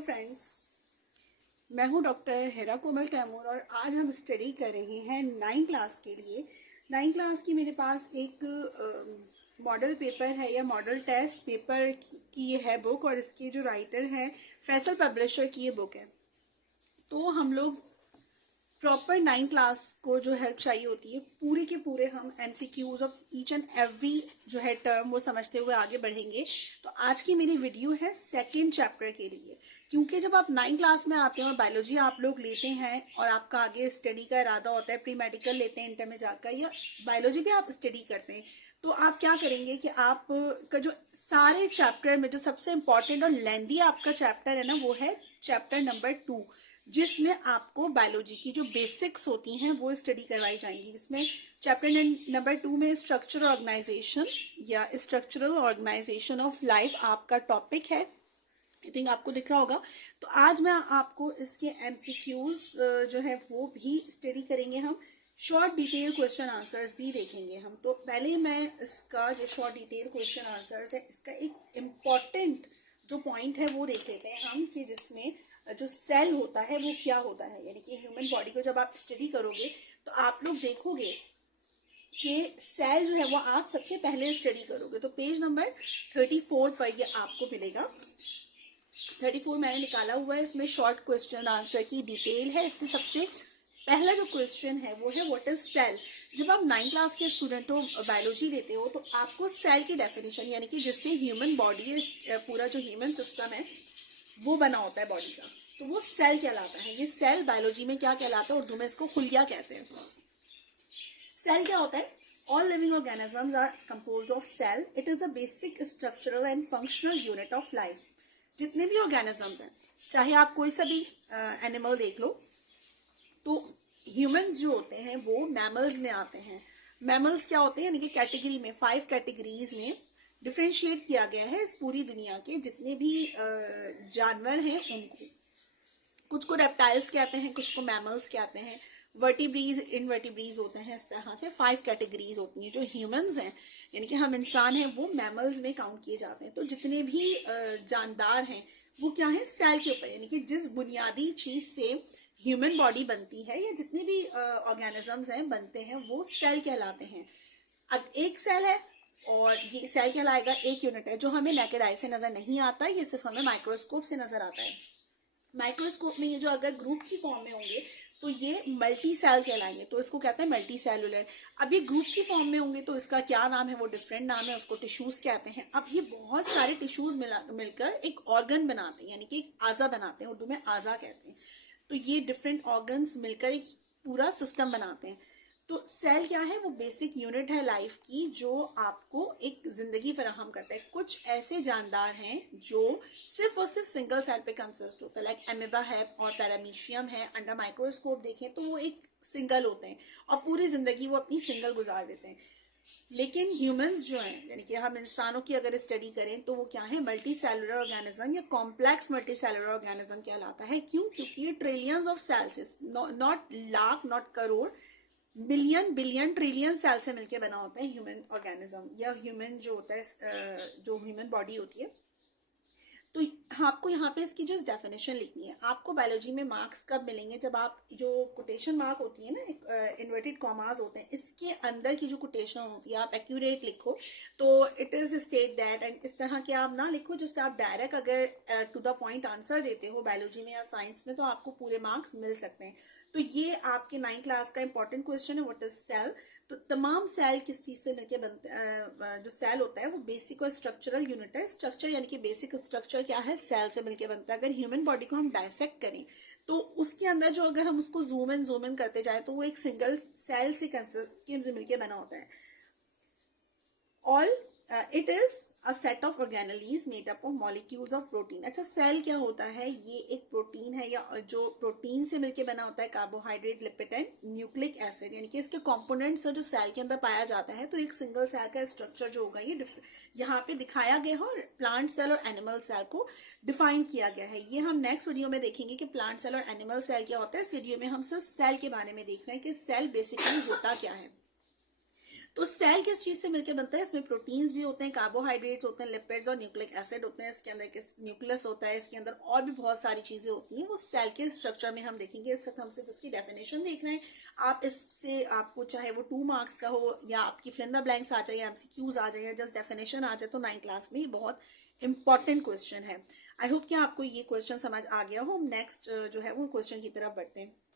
Hello friends, मैं हूं doctor Hera कोमल तैमूर और आज हम स्टडी कर रहे हैं 9 क्लास के लिए। 9 क्लास की मेरे पास एक मॉडल पेपर है या मॉडल टेस्ट पेपर की ये है बुक और इसके जो राइटर हैं फैसल पब्लिशर की ये बुक है। तो हम लोग प्रॉपर 9 क्लास को जो हेल्प चाहिए होती है पूरे के पूरे हम MCQs of each and every जो है टर्म वो समझते हुए आगे बढ़ेंगे। तो आज की मेरी वीडियो है सेकंड चैप्टर के लिए, क्योंकि जब आप 9 क्लास में आते हैं और बायोलॉजी आप लोग लेते हैं और आपका आगे स्टडी का इरादा होता है, प्री मेडिकल लेते हैं इंटर में जाकर या बायोलॉजी भी आप स्टडी करते हैं, तो आप क्या करेंगे कि आप का जो सारे चैप्टर में जो सबसे इम्पोर्टेंट और लेंदी आपका चैप्टर है ना वो है चैप्टर नंबर 2, जिसमें आपको बायोलॉजी की जो बेसिक्स होती हैं वो स्टडी करवाई जाएंगी। इसमें चैप्टर नंबर 2 में स्ट्रक्चरल ऑर्गेनाइजेशन या स्ट्रक्चरल ऑर्गेनाइजेशन ऑफ लाइफ आपका टॉपिक है। आई थिंक आपको दिख रहा होगा। तो आज मैं आपको इसके MCQs जो है वो भी स्टडी करेंगे, हम शॉर्ट डिटेल क्वेश्चन आंसर्स भी देखेंगे हम। तो पहले मैं इसका जो शॉर्ट डिटेल क्वेश्चन आंसर्स है इसका एक इम्पॉर्टेंट जो पॉइंट है वो देख लेते हैं हम, कि जिसमें जो सेल होता है वो क्या होता है। यानी कि ह्यूमन बॉडी को जब आप स्टडी करोगे तो आप लोग देखोगे कि सेल जो है वो आप सबसे पहले स्टडी करोगे। तो पेज नंबर 34 पर ये आपको मिलेगा। 34 मैंने निकाला हुआ है, इसमें शॉर्ट क्वेश्चन आंसर की डिटेल है। इसमें सबसे पहला जो क्वेश्चन है वो है व्हाट इज सेल। जब आप 9 क्लास के स्टूडेंट हो, बायोलॉजी लेते हो, तो आपको सेल की डेफिनेशन यानी कि जिससे ह्यूमन बॉडी पूरा जो ह्यूमन सिस्टम है वो बना होता है बॉडी का, तो वो सेल कहलाता है। ये सेल बायोलॉजी में क्या कहलाता है, उर्दू में इसको खुलिया कहते हैं। सेल क्या होता है? All living organisms are composed of cell. It is the basic structural and functional unit of life. जितने भी ऑर्गेनिजम्स हैं, चाहे आप कोई सा भी एनिमल देख लो, तो ह्यूमंस जो होते हैं वो मैमल्स में आते हैं। मैमल्स क्या होते हैं, यानी कि कैटेगरी में 5 कैटेगरीज में डिफ्रेंशिएट किया गया है इस पूरी दुनिया के जितने भी जानवर हैं उनको। कुछ को रेप्टाइल्स कहते हैं, कुछ को मैमल्स कहते हैं, वर्टिब्रीज, इनवर्टिब्रीज होते हैं। इस तरह से 5 कैटेगरीज होती हैं। जो ह्यूमंस हैं यानी कि हम इंसान हैं वो मैमल्स में काउंट किए जाते हैं। तो जितने भी जानदार हैं वो क्या है, सेल के ऊपर, यानी कि जिस बुनियादी चीज से ह्यूमन बॉडी बनती है या जितने भी ऑर्गेनिजम्स हैं बनते हैं वो सेल कहलाते हैं। अब एक सेल है और ये सेल कहलाएगा, एक यूनिट है जो हमें नेकेड आई से नजर नहीं आता, ये सिर्फ हमें माइक्रोस्कोप से नजर आता है। माइक्रोस्कोप में ये जो अगर ग्रुप की फॉर्म में होंगे तो ये मल्टी सेल कहलाएंगे, तो इसको कहते हैं मल्टी सेलुलर। अब ये ग्रुप की फॉर्म में होंगे तो इसका क्या नाम है, वो डिफरेंट नाम है, उसको टिश्यूज कहते हैं। अब ये बहुत सारे टिश्यूज मिलकर एक ऑर्गन बनाते हैं, यानी कि एक आजा बनाते हैं, उर्दू में आजा कहते हैं। तो ये डिफरेंट ऑर्गन्स मिलकर एक पूरा सिस्टम बनाते हैं। तो सेल क्या है, वो बेसिक यूनिट है लाइफ की जो आपको एक जिंदगी फराहम करता है। कुछ ऐसे जानदार हैं जो सिर्फ और सिर्फ सिंगल सेल पे कंसिस्ट होता है, लाइक एमेबा है और पैरामीशियम है। अंडर माइक्रोस्कोप देखें तो वो एक सिंगल होते हैं और पूरी जिंदगी वो अपनी सिंगल गुजार देते हैं। लेकिन ह्यूमंस जो हैं, यानी कि हम इंसानों की अगर स्टडी करें तो वो क्या है, मल्टी सेलुलर ऑर्गेनिज्म या कॉम्प्लेक्स मल्टी सेलुलर ऑर्गेनिज्म कहलाता है। क्यों? क्योंकि ये trillions of cells, not lakh, not crore, billion, billion, trillion cell से मिलके बना होता है ह्यूमन ऑर्गेनिज्म या ह्यूमन जो होता है, जो ह्यूमन बॉडी होती है। तो आपको यहाँ पे इसकी जस्ट डेफिनेशन लिखनी है। आपको बायोलॉजी में मार्क्स कब मिलेंगे, जब आप जो कोटेशन मार्क होती है ना, इन्वर्टेड कॉमास होते हैं, इसके अंदर की जो कोटेशन होती है आप एक्यूरेट लिखो तो it is state that, and इस तरह के आप ना लिखो, जस्ट आप डायरेक्ट अगर टू द पॉइंट आंसर देते हो बायोलॉजी में या साइंस में तो आपको पूरे मार्क्स मिल सकते हैं। तो ये आपके 9 क्लास का इंपॉर्टेंट क्वेश्चन है, व्हाट इज सेल। तो तमाम सेल किस चीज से मिलके बनते हैं, जो सेल होता है वो बेसिक और स्ट्रक्चरल यूनिट है। स्ट्रक्चर यानी कि बेसिक स्ट्रक्चर क्या है, सेल से मिलके बनता है। अगर ह्यूमन बॉडी को हम डायसेक्ट करें तो उसके अंदर जो अगर हम उसको जूम इन करते जाए तो वो एक सिंगल सेल से मिलके बना होता है। All it is a set of organelles made up of molecules of protein. अच्छा, सेल क्या होता है, ये एक प्रोटीन है या जो प्रोटीन से मिलके बना होता है, carbohydrate, lipid and nucleic acid, यानी कि इसके कंपोनेंट्स जो सेल के अंदर पाया जाता है। तो एक सिंगल सेल का स्ट्रक्चर जो होगा ये यहाँ पे दिखाया गया है और प्लांट सेल और एनिमल सेल को डिफाइन किया गया है। ये हम नेक्स्ट वीडियो में देखेंगे कि प्लांट सेल और एनिमल सेल क्या होता है। इस वीडियो में हम सिर्फ सेल के बारे में देख रहे हैं कि सेल बेसिकली होता क्या है। तो सेल किस चीज से मिलकर बनता है? इसमें प्रोटीन्स भी होते हैं, कार्बोहाइड्रेट्स होते हैं, लिपिड्स और न्यूक्लिक एसिड होते हैं, इसके अंदर न्यूक्लियस होता है, इसके अंदर और भी बहुत सारी चीजें होती हैं, वो सेल के स्ट्रक्चर में हम देखेंगे। इस वक्त हम सिर्फ इसकी डेफिनेशन देख रहे हैं। आप इससे, आपको चाहे वो 2 मार्क्स का हो या आपकी फिल इन द ब्लैंक्स आ जाए या एमसीक्यूज आ जाए या जस्ट डेफिनेशन आ जाए, तो 9th क्लास में ये बहुत इंपॉर्टेंट क्वेश्चन है। आई होप कि आपको ये क्वेश्चन समझ आ गया हो। नेक्स्ट जो है वो क्वेश्चन की तरफ बढ़ते हैं।